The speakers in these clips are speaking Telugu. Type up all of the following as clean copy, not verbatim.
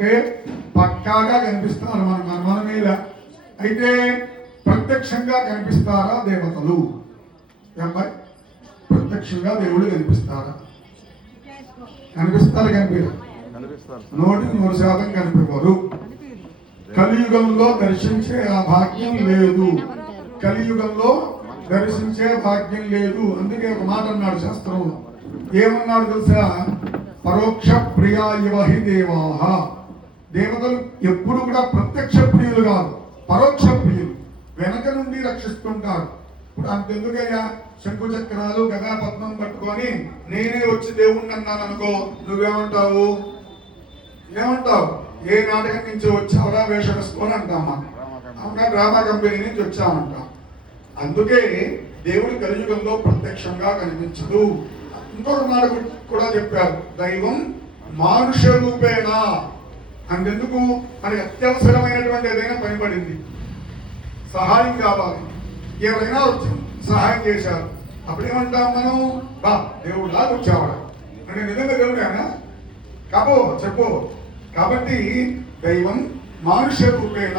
చూసుకుంటే పక్కాగా కనిపిస్తారు మన మీద. అయితే ప్రత్యక్షంగా కనిపిస్తారా దేవతలు? అబ్బాయి ప్రత్యక్షంగా దేవుడు కనిపిస్తారా? కనిపిస్తారు, కనిపించారు. 100% కనిపించరు. కలియుగంలో దర్శించే ఆ భాగ్యం లేదు. కలియుగంలో దర్శించే భాగ్యం లేదు. అందుకే ఒక మాట అన్నాడు శాస్త్రంలో. ఏమన్నాడు తెలుసా? పరోక్ష ప్రియా ఇవహి దేవాహ. దేవతలు ఎప్పుడు కూడా ప్రత్యక్ష ప్రియులు కాదు, పరోక్ష ప్రియులు. వెనక నుండి రక్షిస్తుంటారు. ఇప్పుడు అంతెందుకయ్యా, శంకు చక్రాలు గదా పద్మం పట్టుకొని నేనే వచ్చి దేవుణ్ణి అన్నాను అనుకో, నువ్వేమంటావు? ఏమంటావు? ఏ నాటకం నుంచి వచ్చావురా వేషం వేసుకొని అంటామా? అవునా, డ్రామా కంపెనీ నుంచి వచ్చామంటాం. అందుకే దేవుడి కలియుగంలో ప్రత్యక్షంగా కనిపించదు. ఇంకొక మాట కూడా చెప్పారు, దైవం మానుష రూపేణ. అందుకు మనకి అత్యవసరమైనటువంటి ఏదైనా పనిపడింది, సహాయం కావాలి, ఎవరైనా వచ్చి సహాయం చేశారు, అప్పుడేమంటాం మనం? బా దేవుడు లాగా వచ్చావాడు అంటే నిజంగా దేవుడేనా? కాబో చెప్పు. కాబట్టి దైవం మానుష రూపేణ.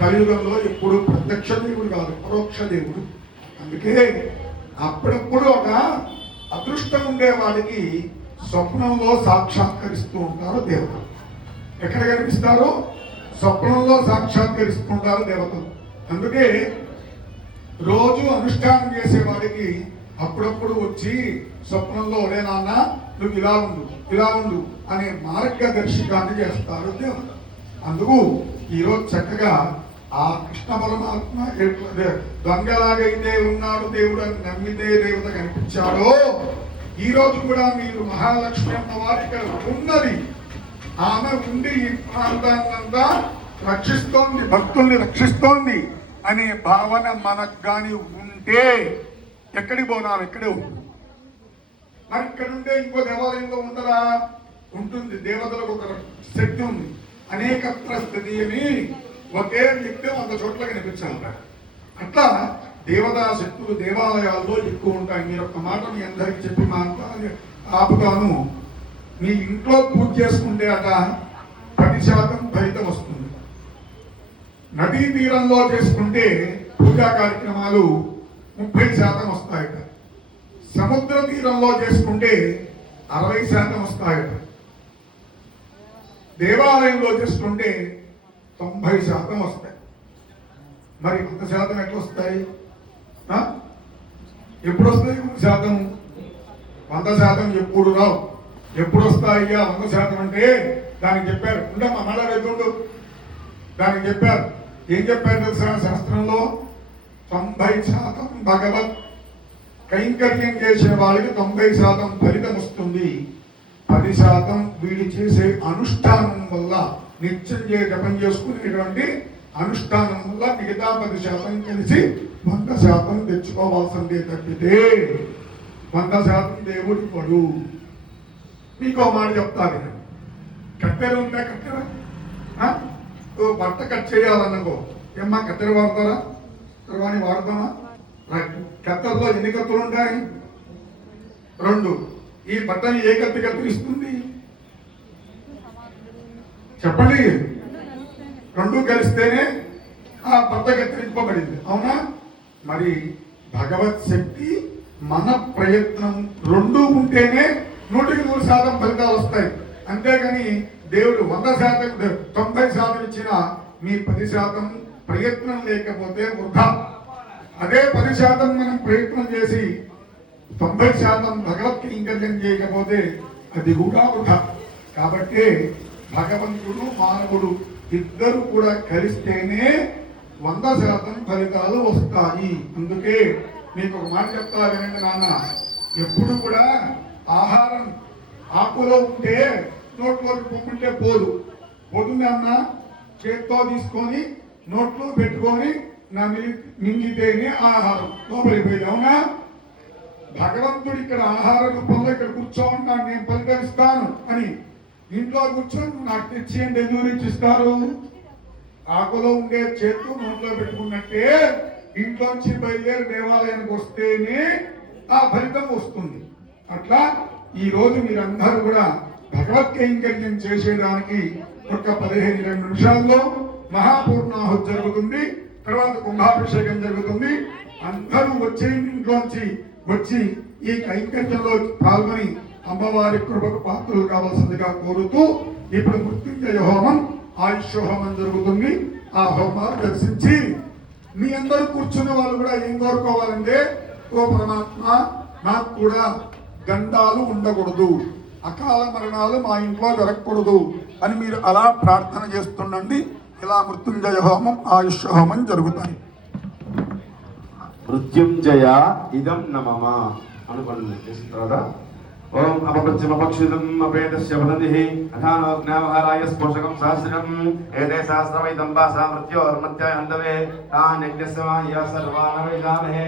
కలియుగంలో ఎప్పుడు ప్రత్యక్ష దేవుడు కాదు, పరోక్ష దేవుడు. అందుకే అప్పుడప్పుడు ఒక అదృష్టం ఉండేవాడికి స్వప్నంలో సాక్షాత్కరిస్తూ ఉంటారు దేవతలు. ఎక్కడ కనిపిస్తారు? స్వప్నంలో సాక్షాత్కరిస్తుంటారు దేవతలు. అందుకే రోజు అనుష్ఠానం చేసేవాడికి అప్పుడప్పుడు వచ్చి స్వప్నంలో ఒరే నాన్న నువ్వు ఇలా ఉండు, ఇలా ఉండు అనే మార్గదర్శకాన్ని చేస్తారు దేవతలు. అందుకు ఈరోజు చక్కగా ఆ కృష్ణ పరమాత్మ దొంగలాగైతే ఉన్నాడు దేవుడు అని నమ్మితే దేవత కనిపించాడో, ఈ రోజు కూడా మీరు మహాలక్ష్మి అమ్మవారు ఇక్కడ ఉన్నది, ఆమె ఉండి ఈ ప్రాంతాన్నంతా రక్షిస్తోంది, భక్తుల్ని రక్షిస్తోంది అనే భావన మనకు కానీ ఉంటే ఎక్కడికి పోనాం? ఇక్కడే ఉంటుంది. మరి ఇక్కడ ఉంటే ఇంకో దేవాలయంలో ఉండదా? ఉంటుంది. దేవతలకు ఒక శక్తి ఉంది. అనేకత్ర స్థితి అని ఒకే వ్యక్తి 100 చోట్ల కనిపించాలట. అట్లా దేవతా శక్తులు దేవాలయాల్లో ఎక్కువ ఉంటాయి. మీరు ఒక్క మాట మీ అందరికీ చెప్పి ఆపుతాను. మీ ఇంట్లో పూజ చేసుకుంటే అట 10% ఫలితం వస్తుంది. నదీ తీరంలో చేసుకుంటే పూజా కార్యక్రమాలు 30% వస్తాయట. సముద్ర తీరంలో చేసుకుంటే 60% వస్తాయట. దేవాలయంలో చేసుకుంటే 90% వస్తాయి. మరి 100% ఎట్లా వస్తాయి? ఎప్పుడు వస్తాయి 100%? 100% ఎప్పుడు రావు. ఎప్పుడు వస్తాయ్యా 100% అంటే దానికి చెప్పారు. ఉండమ్మా మళ్ళా వెళ్తుండు. దానికి చెప్పారు. ఏం చెప్పారు తెలుసా? శాస్త్రంలో 90% భగవత్ కైంకర్యం చేసే వాళ్ళకి 90% ఫలితం వస్తుంది. 10% వీడి చేసే అనుష్ఠానం వల్ల, నిత్యం జపం చేసుకునేటువంటి అనుష్ఠానం వల్ల మిగతా 10% కలిసి 100% తెచ్చుకోవాల్సిందే తప్పితే 100% దేవుడి పడు. మీకో మాట చెప్తారు. కత్తెర ఉంటే కత్తెర బట్ట కట్ చేయాలనుకో, ఏమ్మా కత్తెర వాడతారా? కానీ వాడతామా? కత్తెరలో ఎన్ని కత్తులు ఉంటాయి? 2. ఈ బట్టని ఏ కత్తి కత్తిరిస్తుంది? చెప్పండి. 2 కలిస్తేనే ఆ బట్ట కత్తిరింపబడింది. అవునా? మరి భగవత్ శక్తి మన ప్రయత్నం 2 ఉంటేనే 100% ఫలితాలు వస్తాయి. అంతేగాని దేవుడు 100% 90% ఇచ్చినా మీ 10% ప్రయత్నం లేకపోతే వృధా. అదే 10% మనం ప్రయత్నం చేసి 90% భగవత్ కైంకర్యం చేయకపోతే అది కూడా వృధా. కాబట్టి భగవంతుడు మానవుడు ఇద్దరు కూడా కలిస్తేనే 100% ఫలితాలు వస్తాయి. అందుకే మీకు ఒక మాట చెప్తా వినండి నాన్న. ఎప్పుడు కూడా ఆహారం ఆకులో ఉంటే నోట్లోకి పొమ్ముంటే పోదు. పోతుంది అన్న, చేత్తో తీసుకొని నోట్లో పెట్టుకొని మింగితేనే ఆహారం లోపలిపోయింది. అవునా? భగవంతుడు ఇక్కడ ఆహార రూపంలో ఇక్కడ కూర్చోంటాను, నేను పలకరిస్తాను అని ఇంట్లో కూర్చొని నాకు తెచ్చేయండి ఎందుకు ఇచ్చిస్తారు? ఆకులో ఉండే చేత్తు నోట్లో పెట్టుకున్నట్టే ఇంట్లోంచి బయలుదేరి దేవాలయానికి వస్తేనే ఆ ఫలితం వస్తుంది. అట్లా ఈ రోజు మీరందరూ కూడా భగవత్ కైంకర్యం చేసేదానికి ఒక 15-20 నిమిషాల్లో మహాపూర్ణాహుతి జరుగుతుంది. తర్వాత కుంభాభిషేకం జరుగుతుంది. అందరూ వచ్చే ఇంట్లోంచి వచ్చి ఈ కైంకర్యంలో పాల్గొని అమ్మవారి కృపకు పాత్రలు కావాల్సిందిగా కోరుతూ ఇప్పుడు మృత్యుంజయ హోమం, ఆయుష్ హోమం జరుగుతుంది. ఆ హోమాలు దర్శించి మీ అందరూ కూర్చున్న వాళ్ళు కూడా ఏం కోరుకోవాలంటే, ఓ పరమాత్మ, నాకు కూడా గండాలు ఉండకూడదు, అకాల మరణాలు మా ఇంట్లో జరగకూడదు అని మీరు అలా ప్రార్థన చేస్తుండండి. ఇలా మృత్యుంజయ హోమం, ఆయుష్ హోమం జరుగుతాయి. మృత్యుంజయ ఇదం నమః అనుకోండి. చేసిన తర్వాత ఓం అపపశ్చిమపక్షితం అపేతస్య వదతిః అథానోజ్ఞావహారాయ స్పోషకం సహస్రం ఏతే సహస్రమైదం వాసా మృత్యోర్మత్యాయ హంతవే తాన్ యజ్ఞస్య మాయ సర్వాన్ వేదామహే.